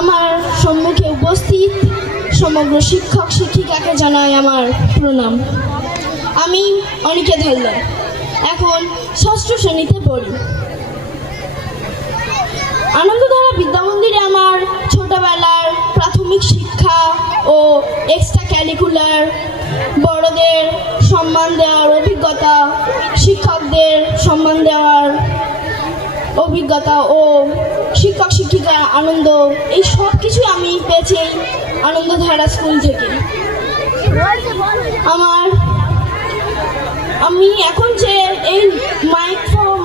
আমার সম্মুখে উপস্থিত সমগ্র শিক্ষক শিক্ষিকাকে জানাই আমার প্রণাম। আমি অনিকেত হালদার, এখন ষষ্ঠ শ্রেণীতে পড়ি। আনন্দধারা বিদ্যামন্দিরে আমার ছোটবেলার প্রাথমিক শিক্ষা ও এক্সট্রা ক্যারিকুলার, বড়দের সম্মান দেওয়ার অভিজ্ঞতা, শিক্ষকদের সম্মান দেওয়ার অভিজ্ঞতা ও শিক্ষক শিক্ষিকার আনন্দ, এই সব কিছু আমি পেয়েছি আনন্দধারা স্কুল থেকে। আমি এখন যে এই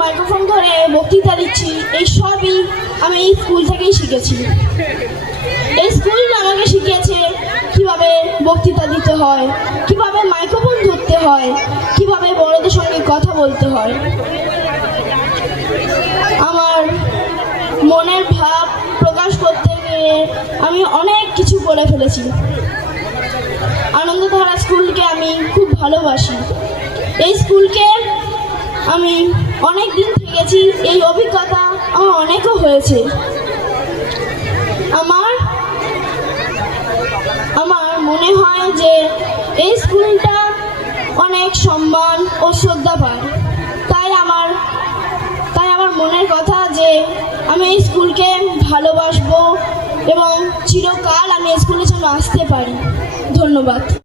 মাইক্রোফোন ধরে বক্তৃতা দিচ্ছি, এই সবই আমি এই স্কুল থেকেই শিখেছি। এই স্কুল আমাকে শিখিয়েছে কিভাবে বক্তৃতা দিতে হয়, কিভাবে মাইক্রোফোন ধরতে হয়, কিভাবে বড়দের সঙ্গে কথা বলতে হয়। আমার মনের ভাব প্রকাশ করতে গিয়ে আমি অনেক কিছু বলে ফেলেছি। আনন্দধারা স্কুলকে আমি খুব ভালোবাসি। এই স্কুলকে আমি অনেক দিন থেকেছি, এই অভিজ্ঞতা আমার অনেকও হয়েছে। আমার মনে হয় যে এই স্কুলটা অনেক সম্মান ও শ্রদ্ধা পায়। তাই আমার মনের কথা যে আমি এই স্কুলকে ভালোবাসবো এবং চিরকাল আমি এই স্কুলে যেন আসতে পারি। ধন্যবাদ।